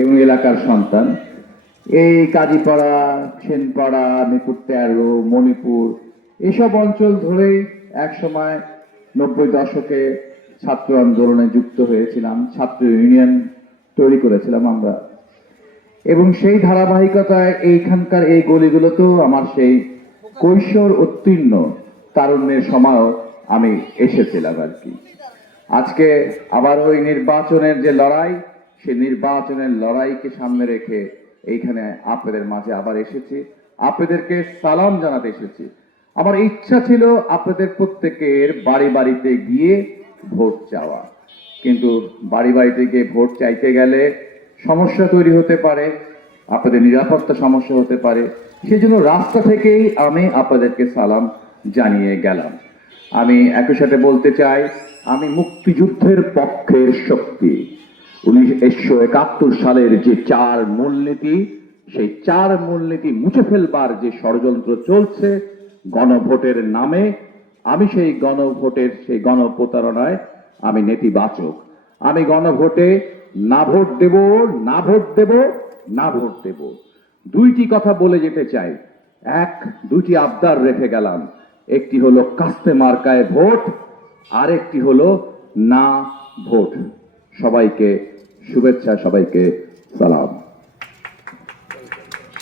এবং এলাকার সন্তান। এই কাজীপাড়া, সেনপাড়া, মিরপুর 13, মণিপুর এসব অঞ্চল ধরেই একসময় 90 দশকে ছাত্র আন্দোলনে যুক্ত হয়েছিলাম, ছাত্র ইউনিয়ন তৈরি করেছিলাম আমরা। এবং সেই ধারাবাহিকতায় এইখানকার এই গলিগুলোতেও আমার সেই কৈশোর উত্তীর্ণ তারুণ্যের সময়ও আমি এসেছিলাম আর কি। আজকে আবার ওই নির্বাচনের যে লড়াই, সেই নির্বাচনের লড়াইকে সামনে রেখে এইখানে আপনাদের মাঝে আবার এসেছি, আপনাদেরকে সালাম জানাতে এসেছি। আমার ইচ্ছা ছিল আপনাদের প্রত্যেকের বাড়ি বাড়িতে গিয়ে ভোট চাওয়া, কিন্তু বাড়ি বাড়িতে গিয়ে ভোট চাইতে গেলে সমস্যা তৈরি হতে পারে, আপনাদের নিরাপত্তা সমস্যা হতে পারে। সেজন্য রাস্তা থেকেই আমি আপনাদেরকে সালাম জানিয়ে গেলাম। আমি একই সাথে বলতে চাই, আমি মুক্তিযুদ্ধের পক্ষের শক্তি। 1971 সালের যে 4 মূলনীতি, সেই 4 মূলনীতি মুছে ফেলবার যে ষড়যন্ত্র চলছে গণভোটের নামে, আমি সেই গণভোটের সেই গণপ্রতারণায় আমি নেতিবাচক। আমি গণভোটে না ভোট দেব, না ভোট দেব, না ভোট দেব। দুইটি কথা বলে যেতে চাই। দুইটি আবদার রেখে গেলাম। একটি হলো কাস্তে মার্কায় ভোট, আর একটি হলো না ভোট। সবাইকে শুভেচ্ছা, সবাইকে সালাম।